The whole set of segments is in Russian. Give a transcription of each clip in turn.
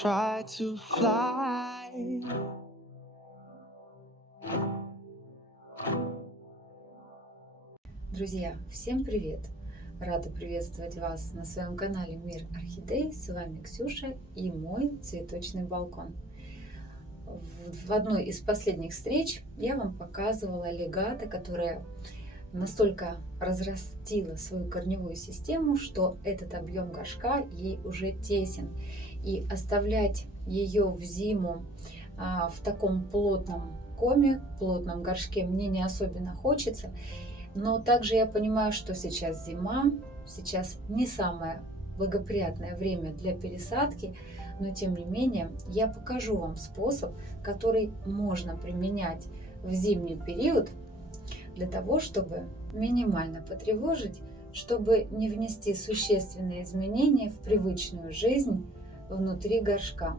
try to fly. Друзья, всем привет! Рада приветствовать вас на своем канале Мир Орхидей. С вами Ксюша и мой цветочный балкон. В одной из последних встреч я вам показывала легато, которая настолько разрастила свою корневую систему, что этот объем горшка ей уже тесен. И оставлять ее в зиму в таком плотном коме, плотном горшке мне не особенно хочется. Но также я понимаю, что сейчас зима, сейчас не самое благоприятное время для пересадки, но тем не менее я покажу вам способ, который можно применять в зимний период для того, чтобы минимально потревожить, чтобы не внести существенные изменения в привычную жизнь внутри горшка.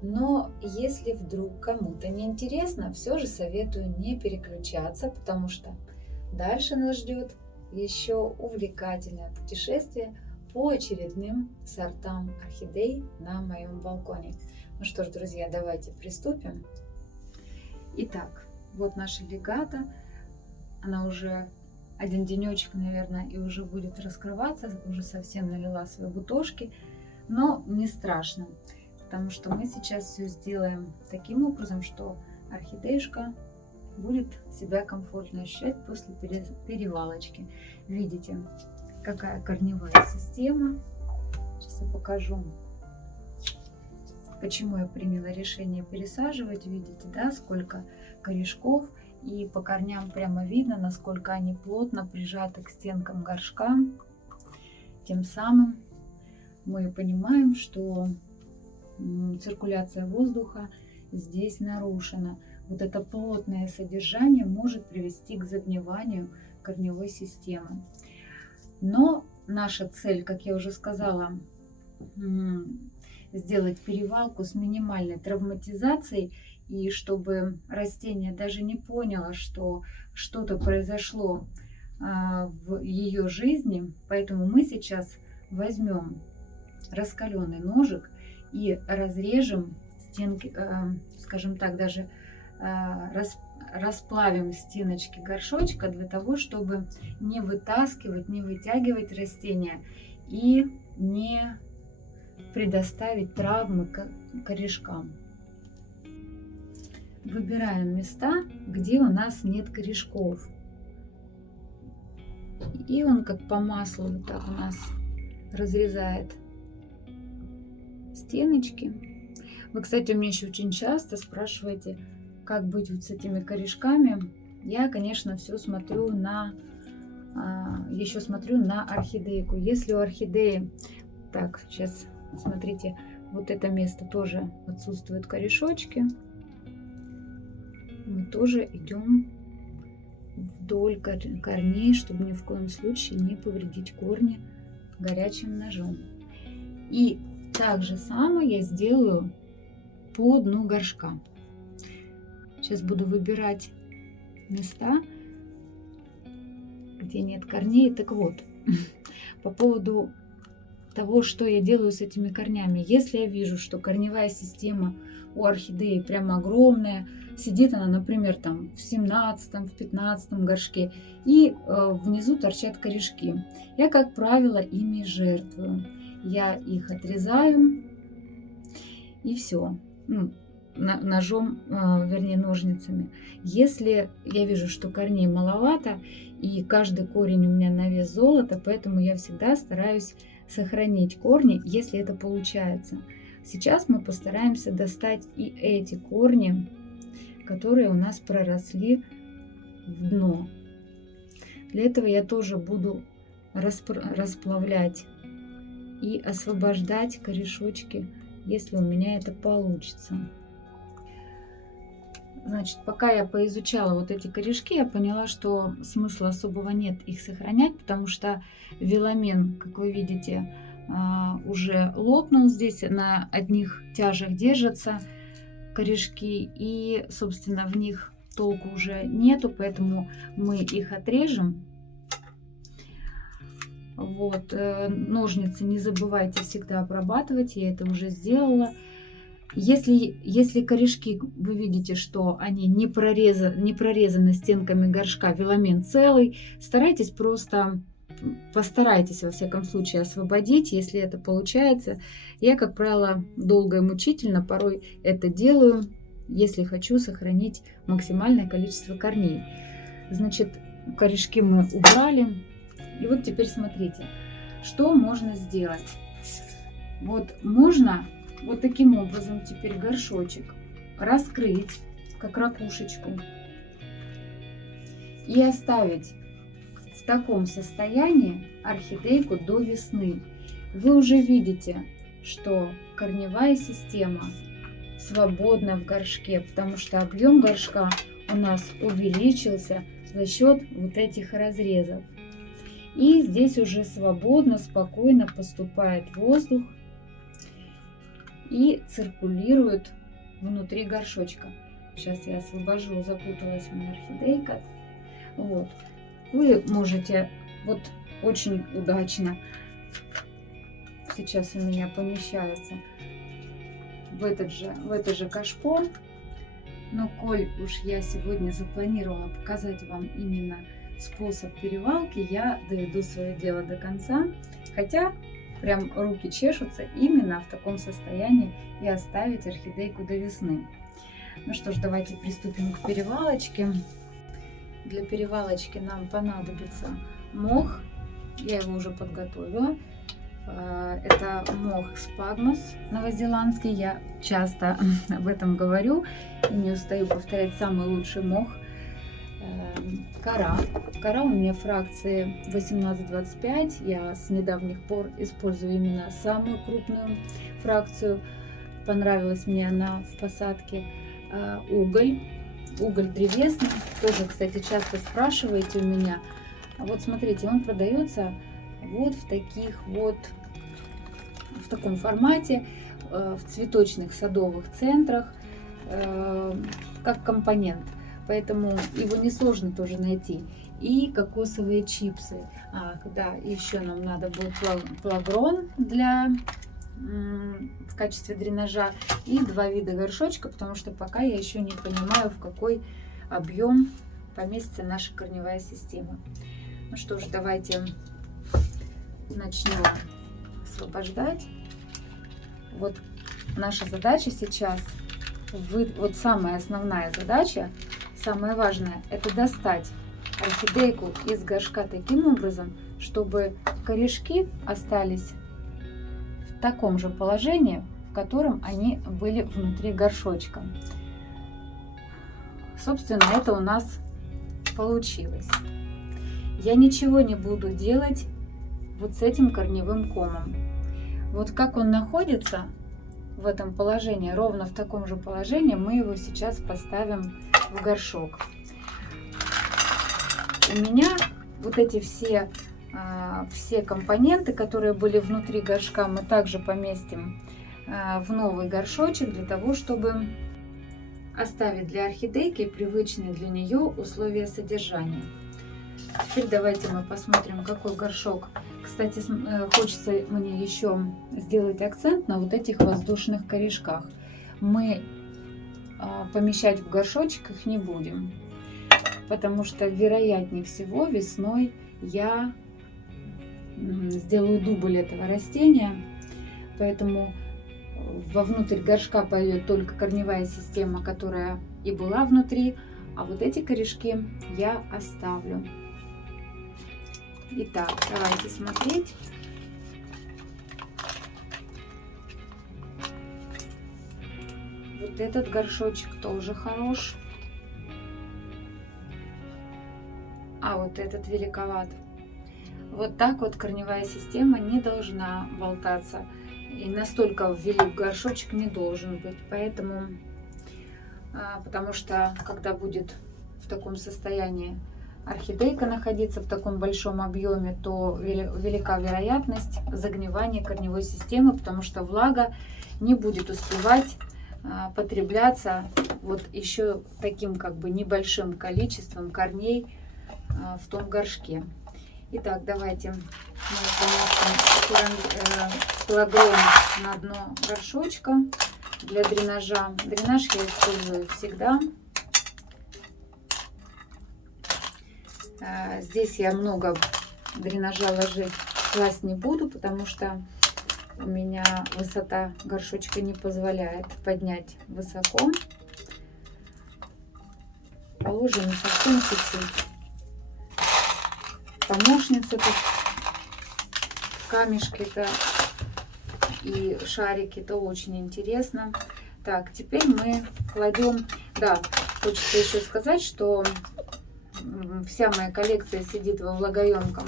Но если вдруг кому-то не интересно, все же советую не переключаться, потому что дальше нас ждет еще увлекательное путешествие по очередным сортам орхидей на моем балконе. Ну что ж, друзья, давайте приступим. Итак, вот наша легато. Она уже один денечек, наверное, и уже будет раскрываться, уже совсем налила свои бутошки, но не страшно, потому что мы сейчас все сделаем таким образом, что орхидеюшка будет себя комфортно ощущать после перевалочки. Видите, какая корневая система. Сейчас я покажу, почему я приняла решение пересаживать. Видите, да, сколько корешков. И по корням прямо видно, насколько они плотно прижаты к стенкам горшка. Тем самым мы понимаем, что циркуляция воздуха здесь нарушена. Вот это плотное содержание может привести к загниванию корневой системы. Но наша цель, как я уже сказала, сделать перевалку с минимальной травматизацией, и чтобы растение даже не поняло, что что-то произошло в ее жизни. Поэтому мы сейчас возьмем раскаленный ножик и разрежем стенки, скажем так, даже расплавим стеночки горшочка для того, чтобы не вытаскивать, не вытягивать растения и не предоставить травмы корешкам. Выбираем места, где у нас нет корешков. И он как по маслу вот так у нас разрезает стеночки. Вы, кстати, у меня еще очень часто спрашиваете, как быть вот с этими корешками. Я, конечно, все смотрю еще смотрю на орхидейку. Если у орхидеи, так, сейчас смотрите, вот это место тоже отсутствуют корешочки, мы тоже идем вдоль корней, чтобы ни в коем случае не повредить корни горячим ножом. И так же самое я сделаю по дну горшка. Сейчас буду выбирать места, где нет корней. Так вот, по поводу того, что я делаю с этими корнями. Если я вижу, что корневая система у орхидеи прямо огромная, сидит она, например, там в 17-м, в 15-м горшке, и внизу торчат корешки, я, как правило, ими жертвую. Я их отрезаю, и все. Ножом, вернее ножницами. Если я вижу, что корней маловато, и каждый корень у меня на вес золота, поэтому я всегда стараюсь сохранить корни, если это получается. Сейчас мы постараемся достать и эти корни, которые у нас проросли в дно. Для этого я тоже буду расплавлять и освобождать корешочки, если у меня это получится. Значит, пока я поизучала вот эти корешки, я поняла, что смысла особого нет их сохранять, потому что веломен, как вы видите, уже лопнул. Здесь на одних тяжах держатся корешки, и, собственно, в них толку уже нету, поэтому мы их отрежем. Вот, ножницы не забывайте всегда обрабатывать, я это уже сделала. Если корешки, вы видите, что они не прорезаны стенками горшка, филамент целый, постарайтесь, во всяком случае, освободить, если это получается. Я, как правило, долго и мучительно порой это делаю, если хочу сохранить максимальное количество корней. Значит, корешки мы убрали. И вот теперь смотрите, что можно сделать. Вот можно вот таким образом теперь горшочек раскрыть, как ракушечку, и оставить в таком состоянии орхидейку до весны. Вы уже видите, что корневая система свободна в горшке, потому что объем горшка у нас увеличился за счет вот этих разрезов. И здесь уже свободно, спокойно поступает воздух и циркулирует внутри горшочка. Сейчас я освобожу, запуталась моя орхидейка. Вот. Вы можете, вот очень удачно, сейчас у меня помещается в это же кашпо. Но коль уж я сегодня запланировала показать вам именно способ перевалки, я доведу свое дело до конца. Хотя прям руки чешутся именно в таком состоянии и оставить орхидейку до весны. Ну что ж, давайте приступим к перевалочке. Для перевалочки нам понадобится мох. Я его уже подготовила. Это мох спагмос новозеландский. Я часто об этом говорю и не устаю повторять, самый лучший мох. Кора. Кора у меня фракции 18-25. Я с недавних пор использую именно самую крупную фракцию. Понравилась мне она в посадке. Уголь. Уголь древесный. Тоже, кстати, часто спрашиваете у меня. Вот смотрите, он продается вот в таких вот, в таком формате, в цветочных садовых центрах, как компонент. Поэтому его несложно тоже найти. И кокосовые чипсы. Да, еще нам надо будет плагрон в качестве дренажа. И 2 вида горшочка, потому что пока я еще не понимаю, в какой объем поместится наша корневая система. Ну что ж, давайте начнем освобождать. Вот наша задача сейчас, вот самая основная задача, самое важное, это достать орхидейку из горшка таким образом, чтобы корешки остались в таком же положении, в котором они были внутри горшочка. Собственно, это у нас получилось. Я ничего не буду делать вот с этим корневым комом. Вот как он находится в этом положении, ровно в таком же положении, мы его сейчас поставим в горшок. У меня вот эти все компоненты, которые были внутри горшка, мы также поместим в новый горшочек для того, чтобы оставить для орхидейки привычные для нее условия содержания. Теперь давайте мы посмотрим, какой горшок. Кстати, хочется мне еще сделать акцент на вот этих воздушных корешках. Мы помещать в горшочек их не будем, потому что вероятнее всего весной я сделаю дубль этого растения, поэтому вовнутрь горшка пойдет только корневая система, которая и была внутри, а вот эти корешки я оставлю. Итак, давайте смотреть. Вот этот горшочек тоже хорош, а вот этот великоват. Вот так вот корневая система не должна болтаться, и настолько велик горшочек не должен быть. Поэтому, потому что когда будет в таком состоянии орхидейка находиться в таком большом объеме, то велика вероятность загнивания корневой системы, потому что влага не будет успевать потребляться вот еще таким как бы небольшим количеством корней в том горшке. Итак, давайте мы поместим флакон на дно горшочка для дренажа. Дренаж я использую всегда. Здесь я много дренажа класть не буду, потому что у меня высота горшочка не позволяет поднять высоко. Положим совсем чуть-чуть. Помощница тут, камешки-то и шарики-то очень интересно. Так, теперь мы кладем. Да, хочется еще сказать, что вся моя коллекция сидит во влагоемком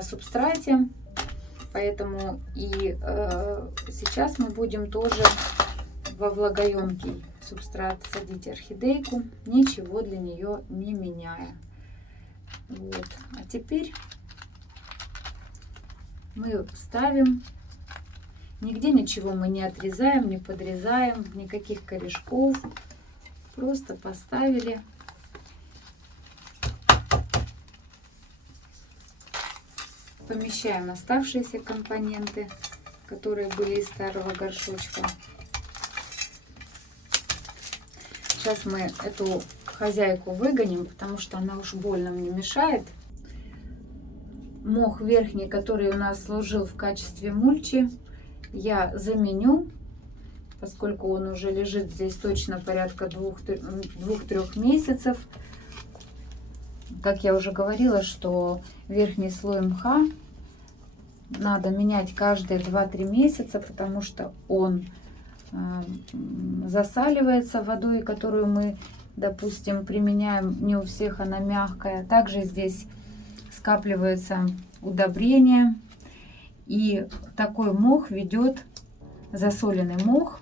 субстрате, поэтому и сейчас мы будем тоже во влагоемкий субстрат садить орхидейку, ничего для нее не меняя. Вот. А теперь мы ставим, нигде ничего мы не отрезаем, не подрезаем, никаких корешков, просто поставили. Помещаем оставшиеся компоненты, которые были из старого горшочка. Сейчас мы эту хозяйку выгоним, потому что она уж больно мне мешает. Мох верхний, который у нас служил в качестве мульчи, я заменю, поскольку он уже лежит здесь точно порядка 2-3 месяцев. Как я уже говорила, что верхний слой мха надо менять каждые 2-3 месяца, потому что он засаливается водой, которую мы, допустим, применяем. Не у всех она мягкая. Также здесь скапливаются удобрения. И такой мох ведет, засоленный мох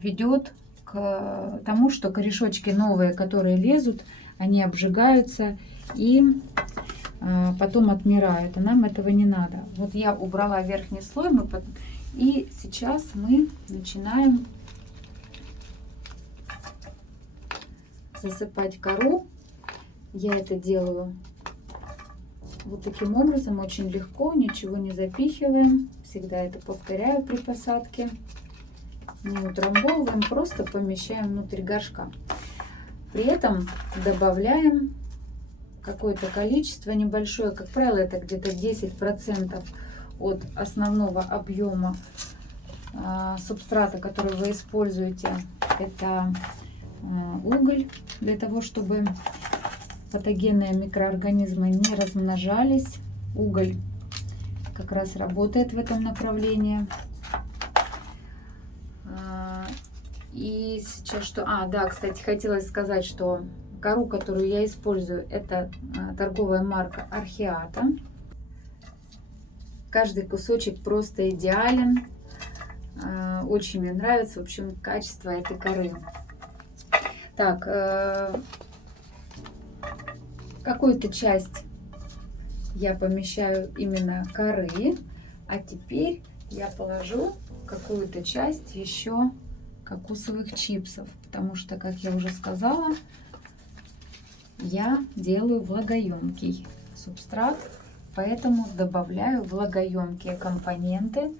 ведет к тому, что корешочки новые, которые лезут, они обжигаются и потом отмирают. А нам этого не надо. Вот я убрала верхний слой, и сейчас мы начинаем засыпать кору. Я это делаю вот таким образом, очень легко, ничего не запихиваем. Всегда это повторяю при посадке. Не утрамбовываем, просто помещаем внутрь горшка. При этом добавляем какое-то количество небольшое, как правило, это где-то 10% от основного объема субстрата, который вы используете. Это уголь, для того, чтобы патогенные микроорганизмы не размножались. Уголь как раз работает в этом направлении. И сейчас что? Да, кстати, хотела сказать, что кору, которую я использую, это торговая марка Архиата. Каждый кусочек просто идеален. Очень мне нравится, в общем, качество этой коры. Так, какую-то часть я помещаю именно коры, а теперь я положу какую-то часть еще кокосовых чипсов, потому что, как я уже сказала, я делаю влагоемкий субстрат, поэтому добавляю влагоемкие компоненты.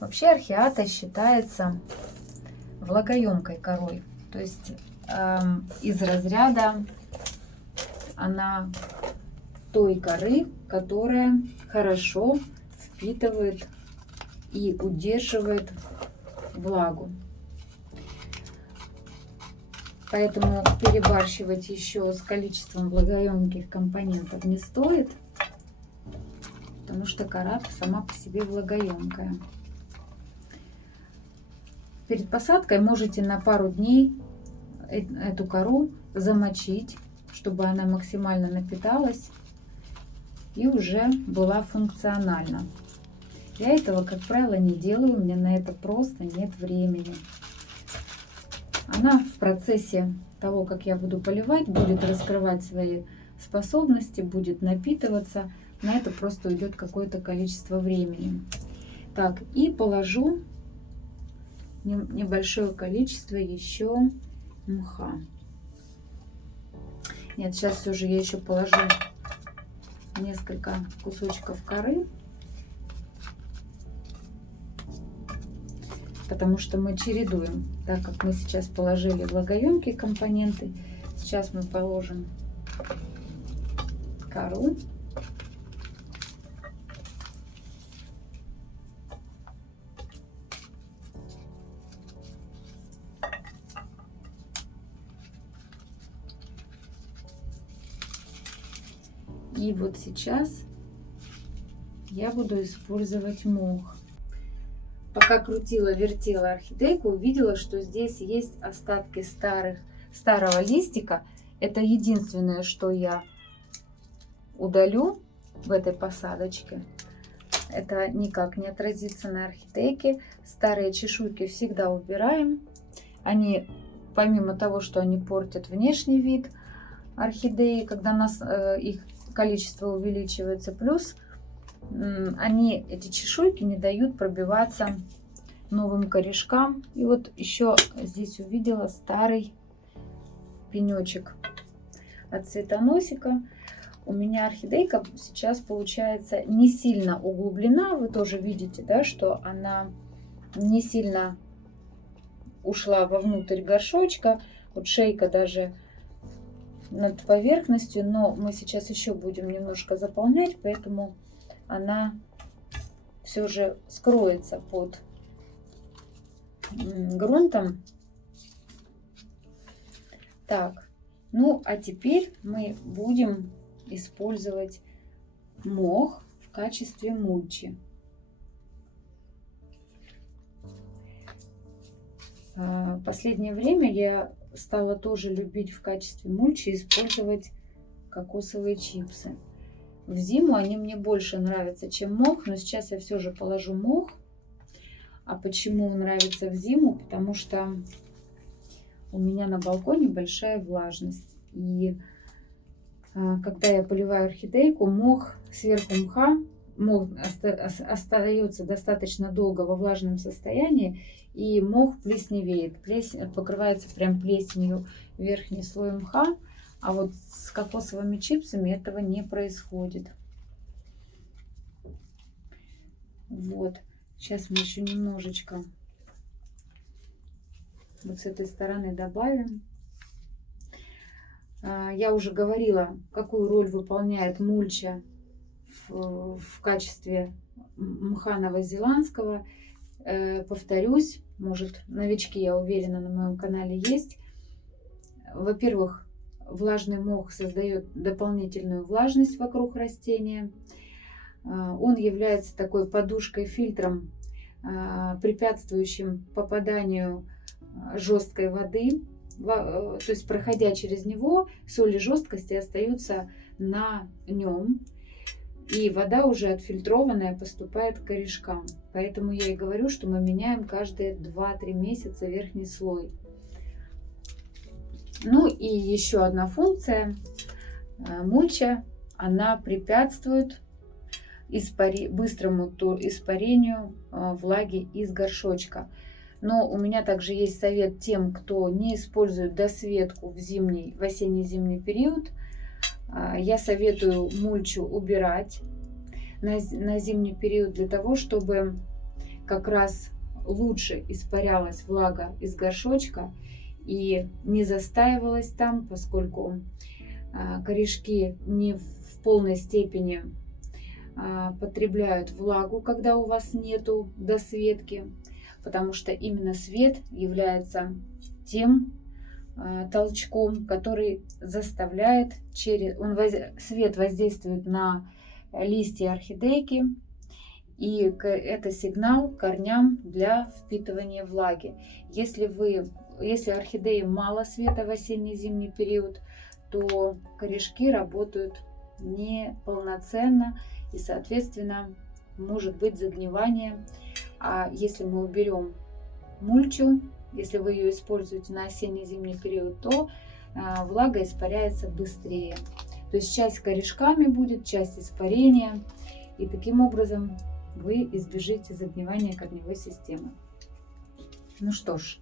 Вообще Архиата считается влагоемкой корой, то есть из разряда она той коры, которая хорошо впитывает и удерживает влагу. Поэтому перебарщивать еще с количеством влагоемких компонентов не стоит, потому что кора сама по себе влагоемкая. Перед посадкой можете на пару дней эту кору замочить, чтобы она максимально напиталась и уже была функциональна. Я этого, как правило, не делаю, у меня на это просто нет времени. Она в процессе того, как я буду поливать, будет раскрывать свои способности, будет напитываться. На это просто уйдет какое-то количество времени. Так, и положу небольшое количество еще мха. Нет, сейчас все же я еще положу несколько кусочков коры, потому что мы чередуем, так как мы сейчас положили влагоемкие компоненты, сейчас мы положим кору. И вот сейчас я буду использовать мох. Пока крутила-вертела орхидейку, увидела, что здесь есть остатки старого листика. Это единственное, что я удалю в этой посадочке. Это никак не отразится на орхидейке. Старые чешуйки всегда убираем. Они, помимо того, что они портят внешний вид орхидеи, когда их количество увеличивается, плюс эти чешуйки не дают пробиваться новым корешкам. И вот еще здесь увидела старый пенечек от цветоносика. У меня орхидейка сейчас получается не сильно углублена. Вы тоже видите, да, что она не сильно ушла вовнутрь горшочка. Вот шейка даже над поверхностью, но мы сейчас еще будем немножко заполнять, поэтому она все же скроется под грунтом. Так, ну а теперь мы будем использовать мох в качестве мульчи. В последнее время я стала тоже любить в качестве мульчи использовать кокосовые чипсы. В зиму они мне больше нравятся, чем мох, но сейчас я все же положу мох. А почему он нравится в зиму? Потому что у меня на балконе большая влажность. И когда я поливаю орхидейку, мох сверху мха, мох остается достаточно долго во влажном состоянии, и мох плесневеет, покрывается прям плесенью верхний слой мха, а вот с кокосовыми чипсами этого не происходит. Вот, сейчас мы еще немножечко вот с этой стороны добавим. Я уже говорила, какую роль выполняет мульча в качестве мха новозеландского. Повторюсь, может, новички, я уверена, на моем канале есть. Во-первых, влажный мох создает дополнительную влажность вокруг растения. Он является такой подушкой, фильтром, препятствующим попаданию жесткой воды. То есть, проходя через него, соли жесткости остаются на нем. И вода уже отфильтрованная поступает к корешкам. Поэтому я и говорю, что мы меняем каждые 2-3 месяца верхний слой. Ну и еще одна функция. Мульча, она препятствует быстрому испарению влаги из горшочка. Но у меня также есть совет тем, кто не использует досветку в осенне-зимний период. Я советую мульчу убирать на зимний период для того, чтобы как раз лучше испарялась влага из горшочка и не застаивалась там, поскольку корешки не в полной степени потребляют влагу, когда у вас нету досветки, потому что именно свет является тем толчком, который заставляет свет воздействует на листья орхидейки, и это сигнал корням для впитывания влаги. Если орхидеи мало света в осенне-зимний период, то корешки работают неполноценно, и, соответственно, может быть загнивание. А если мы уберем мульчу, если вы ее используете на осенне-зимний период, то влага испаряется быстрее. То есть часть корешками будет, часть испарения. И таким образом вы избежите загнивания корневой системы. Ну что ж,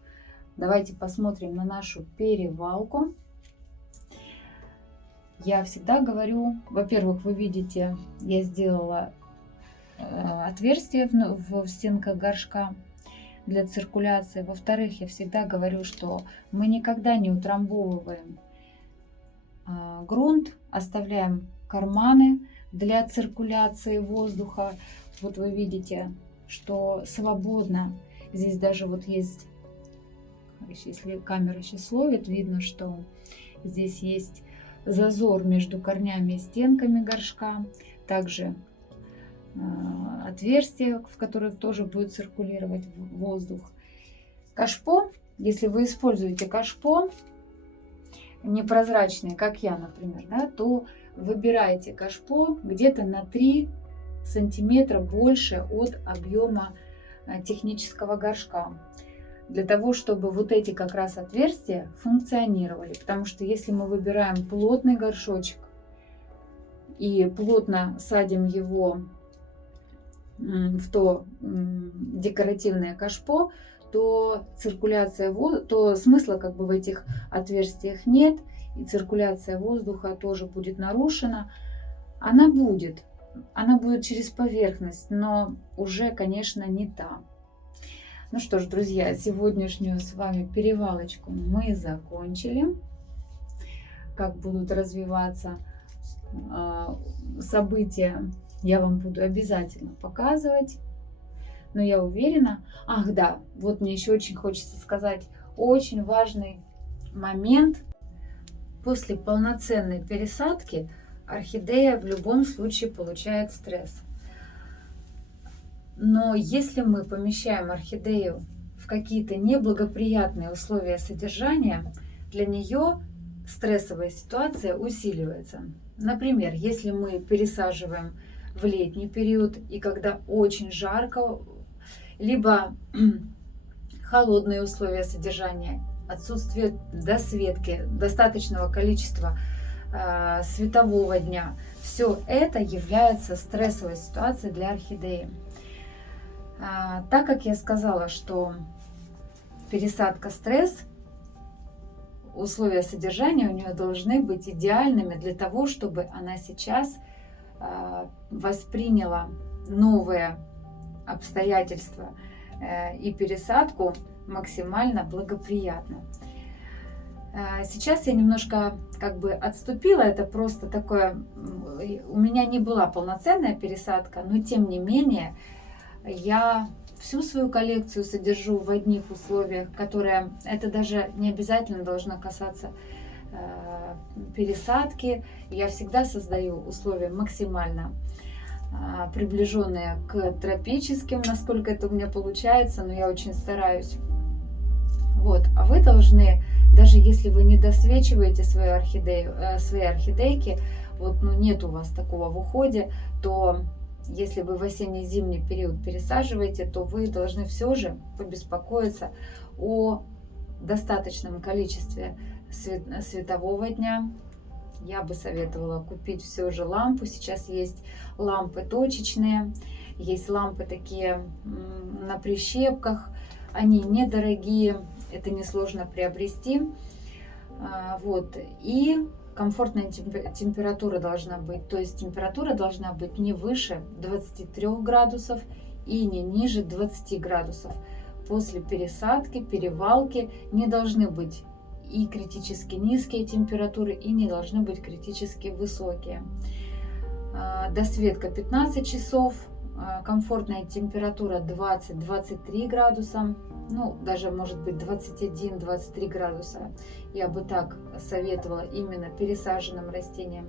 давайте посмотрим на нашу перевалку. я всегда говорю, во-первых, вы видите, я сделала отверстие в стенках горшка для циркуляции. Во-вторых, я всегда говорю, что мы никогда не утрамбовываем грунт, оставляем карманы для циркуляции воздуха. Вот вы видите, что свободно. Здесь даже вот есть, если камера сейчас ловит, видно, что здесь есть зазор между корнями и стенками горшка. Также отверстие, в которое тоже будет циркулировать воздух. Кашпо, если вы используете кашпо непрозрачные, как я, например, да, то выбирайте кашпо где-то на 3 сантиметра больше от объема технического горшка, для того, чтобы вот эти как раз отверстия функционировали. Потому что если мы выбираем плотный горшочек и плотно садим его в то декоративное кашпо, то циркуляция то смысла как бы в этих отверстиях нет, и циркуляция воздуха тоже будет нарушена. Она будет через поверхность, но уже, конечно, не та. Ну что ж, друзья, сегодняшнюю с вами перевалочку мы закончили. Как будут развиваться события, я вам буду обязательно показывать. Но я уверена... Ах да, вот мне еще очень хочется сказать очень важный момент. После полноценной пересадки орхидея в любом случае получает стресс. Но если мы помещаем орхидею в какие-то неблагоприятные условия содержания, для нее стрессовая ситуация усиливается. Например, если мы пересаживаем в летний период и когда очень жарко, либо холодные условия содержания, отсутствие досветки, достаточного количества светового дня, все это является стрессовой ситуацией для орхидеи. Так как я сказала, что пересадка стресс, условия содержания у нее должны быть идеальными для того, чтобы она сейчас восприняла новые обстоятельства и пересадку максимально благоприятно. Сейчас я немножко как бы отступила, это просто такое, у меня не была полноценная пересадка, но тем не менее я всю свою коллекцию содержу в одних условиях, которые, это даже не обязательно должно касаться пересадки. Я всегда создаю условия максимально приближенные к тропическим, насколько это у меня получается, но я очень стараюсь. Вот, а вы должны, даже если вы не досвечиваете свою орхидею, свои орхидейки, вот, ну, нет у вас такого в уходе, то если вы в осенне-зимний период пересаживаете, то вы должны все же побеспокоиться о достаточном количестве светового дня. Я бы советовала купить все же лампу. Сейчас есть лампы точечные, есть лампы такие на прищепках. Они недорогие, это несложно приобрести. Вот. И комфортная температура должна быть. То есть температура должна быть не выше 23 градусов и не ниже 20 градусов. После пересадки, перевалки не должны быть и критически низкие температуры, и не должны быть критически высокие. Досветка 15 часов, комфортная температура 20-23 градуса, ну даже может быть 21-23 градуса. Я бы так советовала именно пересаженным растениям.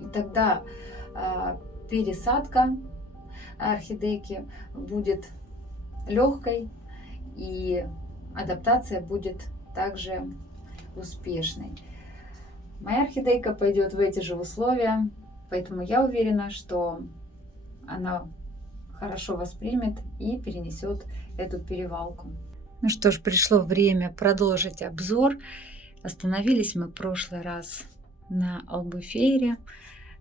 И тогда пересадка орхидейки будет легкой, и адаптация будет также успешной. Моя орхидейка пойдет в эти же условия, поэтому я уверена, что она хорошо воспримет и перенесет эту перевалку. Ну что ж, пришло время продолжить обзор. Остановились мы в прошлый раз на Albufeira.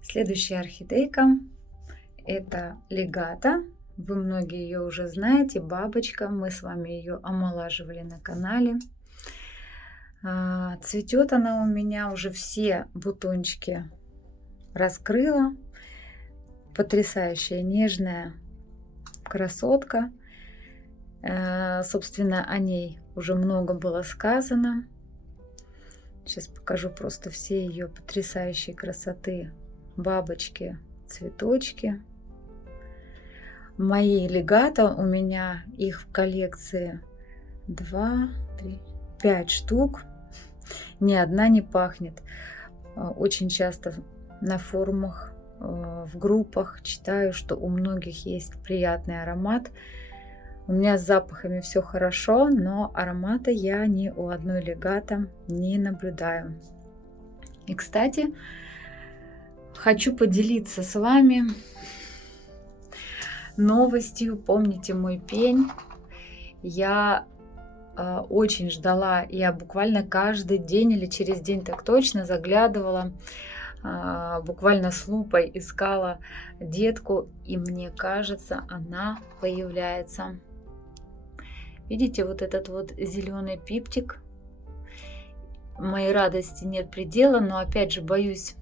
Следующая орхидейка — это Легата. Вы многие ее уже знаете, бабочка. Мы с вами ее омолаживали на канале. Цветет она у меня, уже все бутончики раскрыла. Потрясающая, нежная красотка. Собственно, о ней уже много было сказано. Сейчас покажу просто все ее потрясающие красоты бабочки, цветочки. Мои легато, у меня их в коллекции 2, 3, 5 штук. Ни одна не пахнет. Очень часто на форумах, в группах читаю, что у многих есть приятный аромат. У меня с запахами все хорошо, но аромата я ни у одной легато не наблюдаю. И, кстати, хочу поделиться с вами новостью. Помните мой пень? Я очень ждала, я буквально каждый день или через день так точно заглядывала, буквально с лупой искала детку, и мне кажется, она появляется. Видите, вот этот вот зеленый пиптик. Моей радости нет предела, но опять же боюсь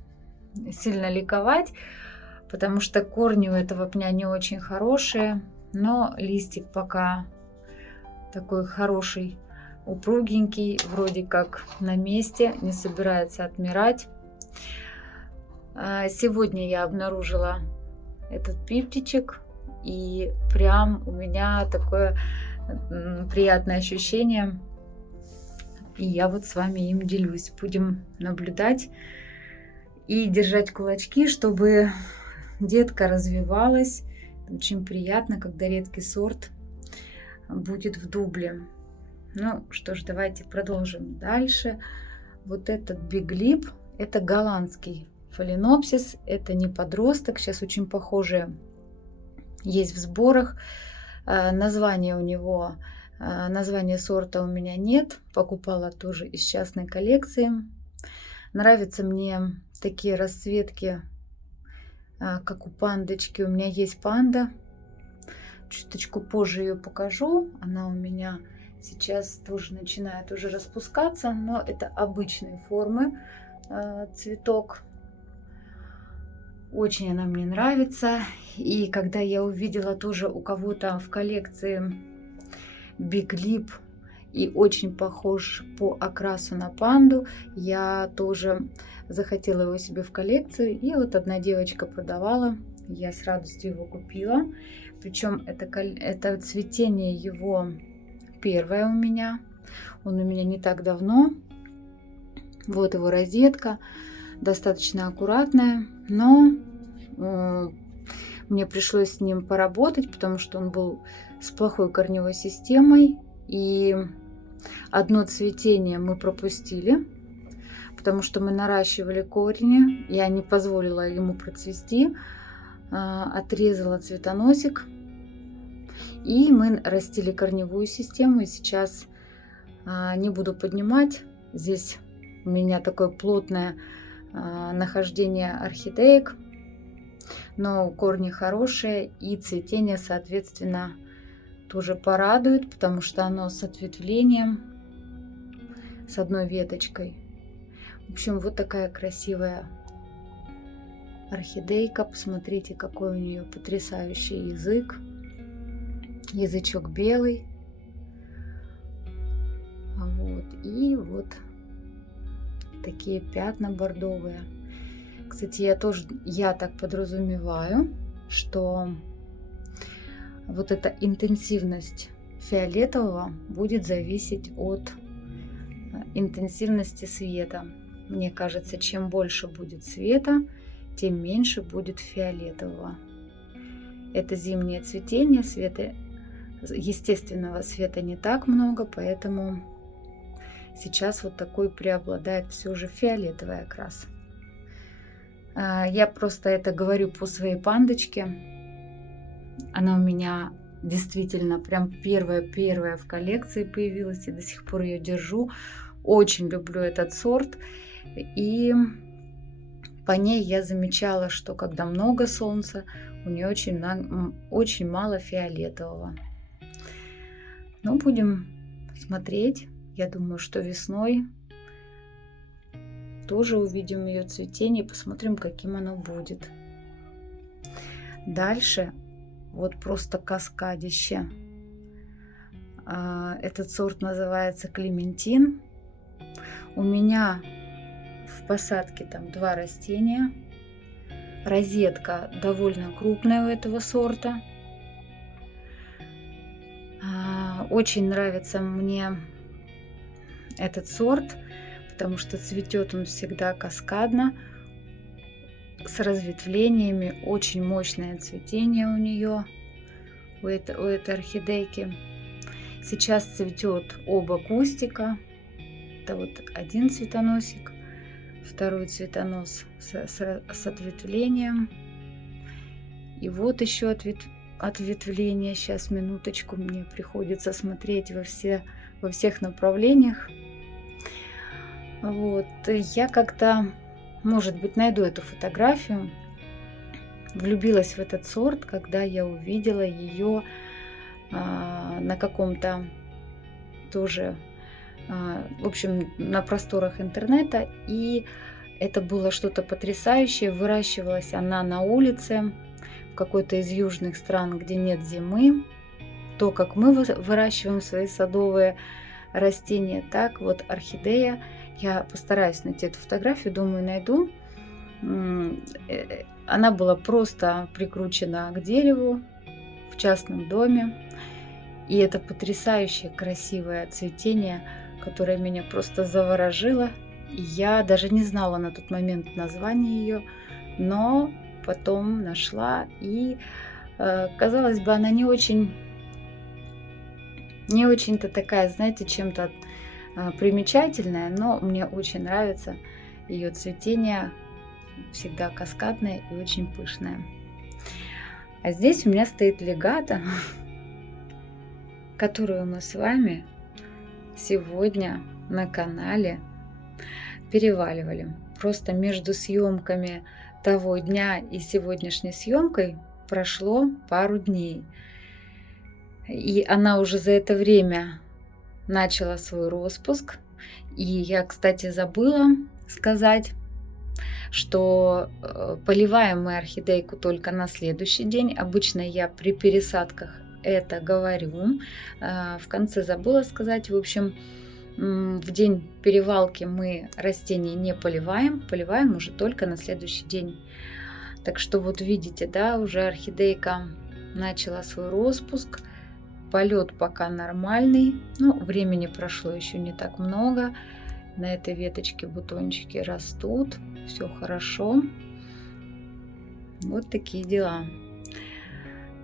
сильно ликовать, потому что корни у этого пня не очень хорошие, но листик пока такой хороший, упругенький, вроде как на месте, не собирается отмирать. Сегодня я обнаружила этот пиптичек, и прям у меня такое приятное ощущение, и я вот с вами им делюсь. Будем наблюдать и держать кулачки, чтобы детка развивалась. Очень приятно, когда редкий сорт будет в дубле. Ну что ж, давайте продолжим дальше. Вот этот Big Lip, это голландский фаленопсис, это не подросток, сейчас очень похожие есть в сборах. Название у него, название сорта у меня нет, покупала тоже из частной коллекции. Нравятся мне такие расцветки, как у пандочки. У меня есть панда, чуточку позже ее покажу. Она у меня сейчас тоже начинает уже распускаться, но это обычной формы цветок. Очень она мне нравится. И когда я увидела тоже у кого-то в коллекции Big Lip и очень похож по окрасу на панду, я тоже захотела его себе в коллекцию. И вот одна девочка продавала, я с радостью его купила. Причем это цветение его первое у меня. Он у меня не так давно. Вот его розетка. Достаточно аккуратная. Но мне пришлось с ним поработать, потому что он был с плохой корневой системой. И одно цветение мы пропустили, потому что мы наращивали корни. Я не позволила ему процвести. Отрезала цветоносик. И мы растили корневую систему. И сейчас не буду поднимать. Здесь у меня такое плотное нахождение орхидеек. Но корни хорошие. И цветение, соответственно, тоже порадует, потому что оно с ответвлением, с одной веточкой. В общем, вот такая красивая орхидейка. Посмотрите, какой у нее потрясающий язык. Язычок белый. Вот. И вот такие пятна бордовые. Кстати, я так подразумеваю, что вот эта интенсивность фиолетового будет зависеть от интенсивности света. Мне кажется, чем больше будет света, тем меньше будет фиолетового. Это зимнее цветение, естественного света не так много, поэтому сейчас вот такой преобладает все же фиолетовый окрас. Я просто это говорю по своей пандочке. Она у меня действительно прям первая в коллекции появилась, и до сих пор ее держу. Очень люблю этот сорт. И по ней я замечала, что когда много солнца, у нее очень мало фиолетового. Но будем смотреть. Я думаю, что весной тоже увидим ее цветение и посмотрим, каким оно будет. Дальше вот просто каскадище. Этот сорт называется Клементин. У меня в посадке там 2 растения. Розетка довольно крупная у этого сорта. Очень нравится мне этот сорт, потому что цветет он всегда каскадно, с разветвлениями. Очень мощное цветение у нее, у этой орхидейки. Сейчас цветет оба кустика. Это вот один цветоносик, второй цветонос с ответвлением. И вот еще ответвление. Сейчас, минуточку, мне приходится смотреть во всех направлениях. Вот. Я как-то, может быть, найду эту фотографию. Влюбилась в этот сорт, когда я увидела ее на каком-то тоже, в общем, на просторах интернета. И это было что-то потрясающее. Выращивалась она на улице, в какой-то из южных стран, где нет зимы. То, как мы выращиваем свои садовые растения, так вот орхидея. Я постараюсь найти эту фотографию, думаю, найду. Она была просто прикручена к дереву в частном доме. И это потрясающее красивое цветение, которое меня просто заворожило. И я даже не знала на тот момент название ее, но потом нашла. И, казалось бы, она не очень-то такая, знаете, чем-то примечательная, но мне очень нравится ее цветение, всегда каскадное и очень пышное. А здесь у меня стоит легато, которую мы с вами сегодня на канале переваливали. Просто между съемками того дня и сегодняшней съемкой прошло пару дней. И она уже за это время начала свой распуск. И я, кстати, забыла сказать, что поливаем мы орхидейку только на следующий день. Обычно я при пересадках это говорю. В конце забыла сказать. В общем, в день перевалки мы растения не поливаем. Поливаем уже только на следующий день. Так что вот видите, да, уже орхидейка начала свой распуск. Полет пока нормальный. Ну, времени прошло еще не так много. На этой веточке бутончики растут. Все хорошо. Вот такие дела.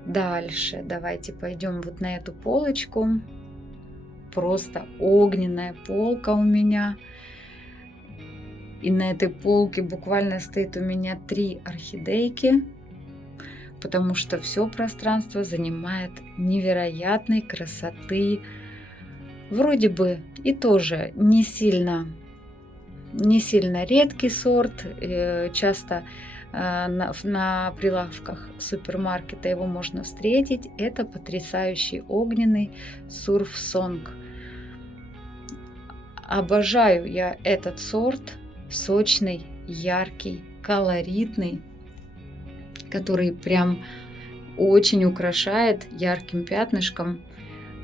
Дальше давайте пойдем вот на эту полочку. Просто огненная полка у меня. И на этой полке буквально стоит у меня 3 орхидейки. Потому что все пространство занимает невероятной красоты. Вроде бы и тоже не сильно редкий сорт. Часто на прилавках супермаркета его можно встретить. Это потрясающий огненный Surf Song. Обожаю я этот сорт. Сочный, яркий, колоритный, который прям очень украшает ярким пятнышком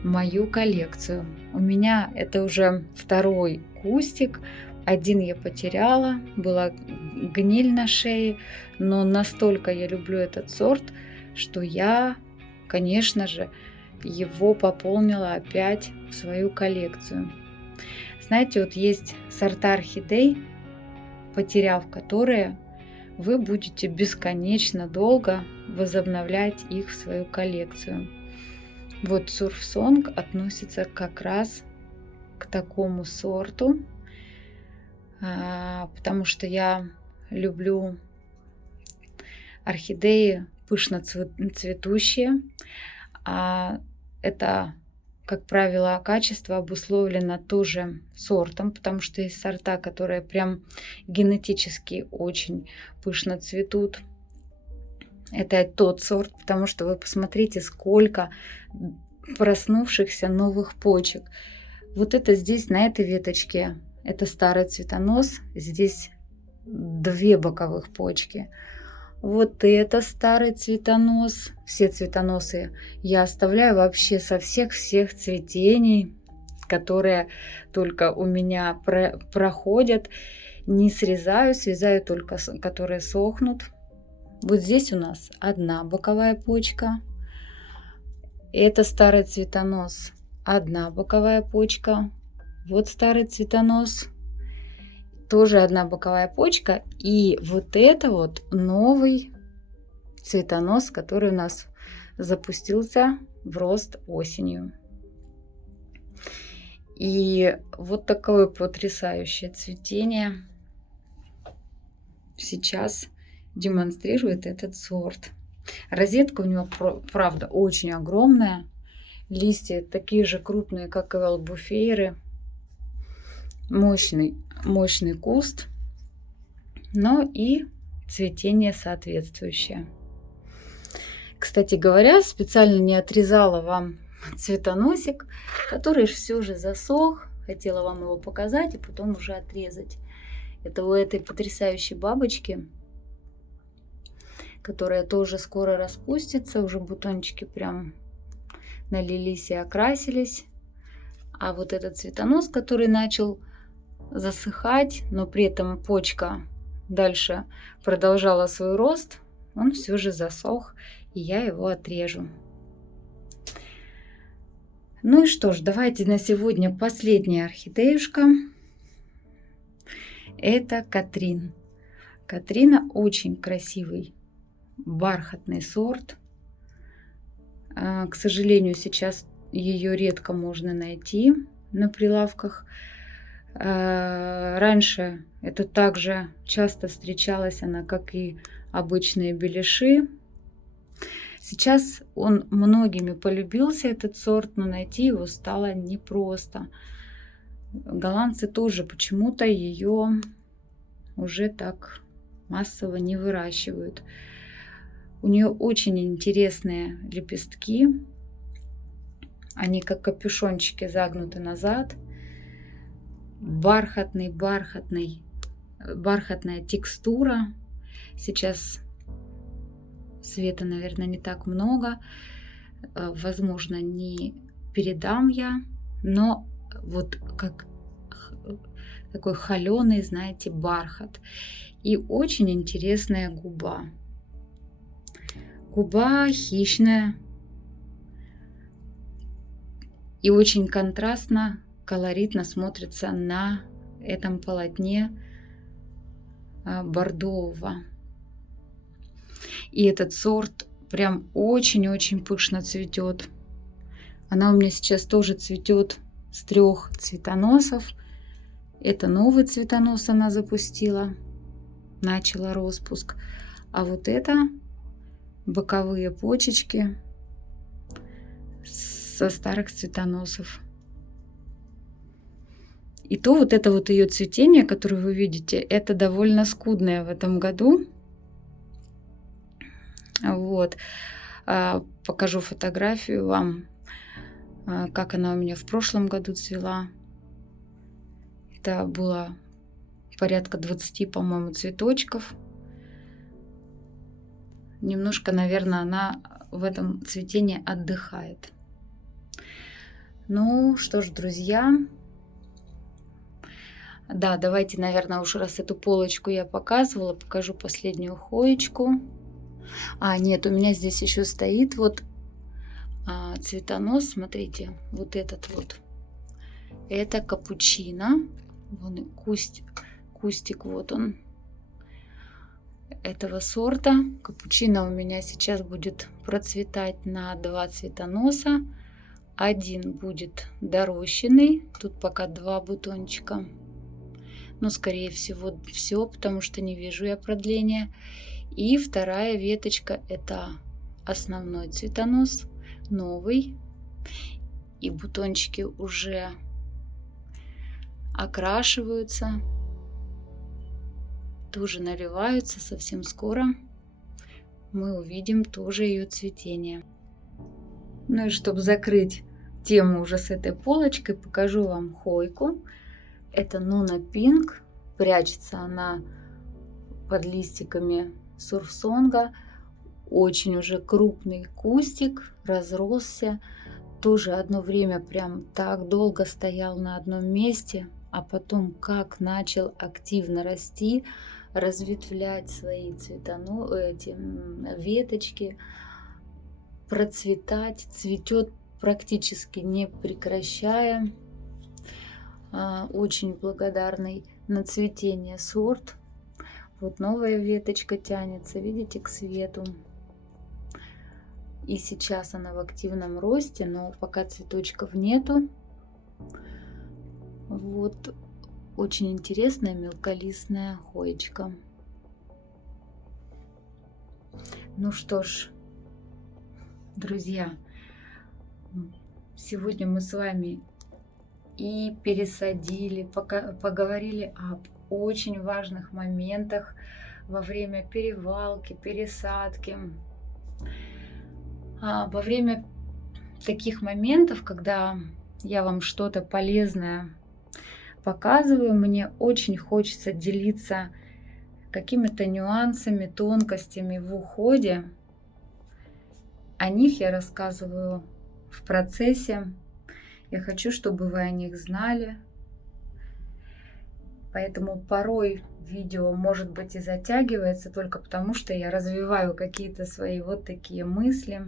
мою коллекцию. У меня это уже 2-й кустик. 1 я потеряла, была гниль на шее, но настолько я люблю этот сорт, что я, конечно же, его пополнила опять в свою коллекцию. Знаете, вот есть сорта орхидей, потеряв которые, вы будете бесконечно долго возобновлять их в свою коллекцию. Вот Surf Song относится как раз к такому сорту, потому что я люблю орхидеи пышно цветущие, а это, как правило, качество обусловлено тоже сортом, потому что есть сорта, которые прям генетически очень пышно цветут. Это тот сорт, потому что вы посмотрите, сколько проснувшихся новых почек. Вот это здесь, на этой веточке, Это старый цветонос. Здесь 2 боковых почки. Вот это старый цветонос. Все цветоносы я оставляю вообще со всех цветений, которые только у меня проходят. Не срезаю, срезаю только, которые сохнут. Вот здесь у нас 1 боковая почка. Это старый цветонос. 1 боковая почка. Вот старый цветонос. Тоже 1 боковая почка. И вот это вот новый цветонос, который у нас запустился в рост осенью. И вот такое потрясающее цветение сейчас демонстрирует этот сорт. Розетка у него, правда, очень огромная. Листья такие же крупные, как и у Albufeira. Мощный куст, но и цветение соответствующее. Кстати говоря, специально не отрезала вам цветоносик, который все же засох. Хотела вам его показать и потом уже отрезать. Это у этой потрясающей бабочки, которая тоже скоро распустится. Уже бутончики прям налились и окрасились. А вот этот цветонос, который начал засыхать, но при этом почка дальше продолжала свой рост, он все же засох, и я его отрежу. Ну и что ж, давайте на сегодня последняя орхидеюшка. Это Катрин. Катрина очень красивый бархатный сорт. К сожалению, сейчас ее редко можно найти на прилавках. Раньше это также часто встречалась она, как и обычные беляши. Сейчас он многими полюбился, этот сорт, но найти его стало непросто. Голландцы тоже почему-то ее уже так массово не выращивают. У нее очень интересные лепестки. Они как капюшончики загнуты назад. Бархатная текстура. Сейчас света, наверное, не так много. Возможно, не передам я, но вот как такой холеный, знаете, бархат. И очень интересная губа. Губа хищная. И очень контрастно, колоритно смотрится на этом полотне бордового. И этот сорт прям очень-очень пышно цветет. Она у меня сейчас тоже цветет с 3 цветоносов. Это новый цветонос она запустила, начала распуск. А вот это боковые почечки со старых цветоносов. И то вот это вот ее цветение, которое вы видите, это довольно скудное в этом году. Вот. Покажу фотографию вам, как она у меня в прошлом году цвела. Это было порядка 20, по-моему, цветочков. Немножко, наверное, она в этом цветении отдыхает. Ну что ж, друзья, да, давайте, наверное, уж раз эту полочку я показывала, покажу последнюю хоечку. Нет, у меня здесь еще стоит вот цветонос, смотрите, вот этот вот. Это капучино. Вон кустик, вот он, этого сорта. Капучино у меня сейчас будет процветать на 2 цветоноса. Один будет дорощенный, тут пока 2 бутончика. Но скорее всего все, потому что не вижу я продления. И вторая веточка — это основной цветонос, новый. И бутончики уже окрашиваются, тоже наливаются. Совсем скоро мы увидим тоже ее цветение. Ну и чтобы закрыть тему уже с этой полочкой, покажу вам хойку, Это Нуна Пинк. Прячется она под листиками сурфсонга. Очень уже крупный кустик, разросся. Тоже одно время прям так долго стоял на одном месте, а потом как начал активно расти, разветвлять свои веточки, процветать, цветет практически не прекращая. Очень благодарный на цветение сорт. Вот новая веточка тянется, видите, к свету. И сейчас она в активном росте, но пока цветочков нету. Вот очень интересная мелколистная хоечка. Ну что ж, друзья, сегодня мы с вами и пересадили, поговорили об очень важных моментах во время перевалки, пересадки. Во время таких моментов, когда я вам что-то полезное показываю, мне очень хочется делиться какими-то нюансами, тонкостями в уходе. О них я рассказываю в процессе. Я хочу, чтобы вы о них знали. Поэтому порой видео, может быть, и затягивается только потому, что я развиваю какие-то свои вот такие мысли.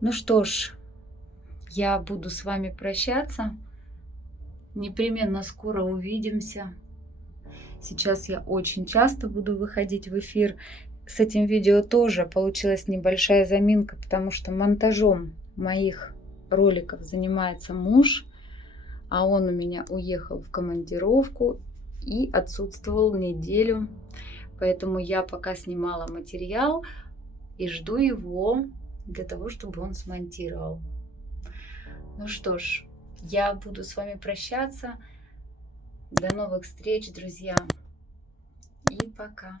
Ну что ж, я буду с вами прощаться. Непременно скоро увидимся. Сейчас я очень часто буду выходить в эфир. С этим видео тоже получилась небольшая заминка, потому что монтажом моих роликов занимается муж, а он у меня уехал в командировку и отсутствовал неделю. Поэтому я пока снимала материал и жду его для того, чтобы он смонтировал. Ну что ж, я буду с вами прощаться. До новых встреч, друзья. И пока.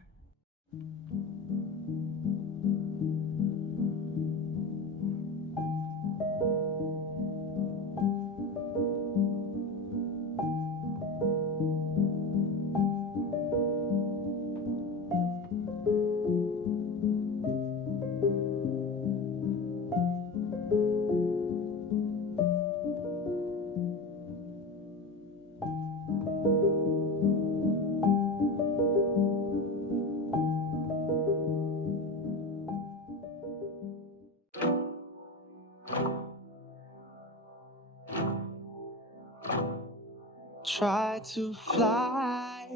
Try to fly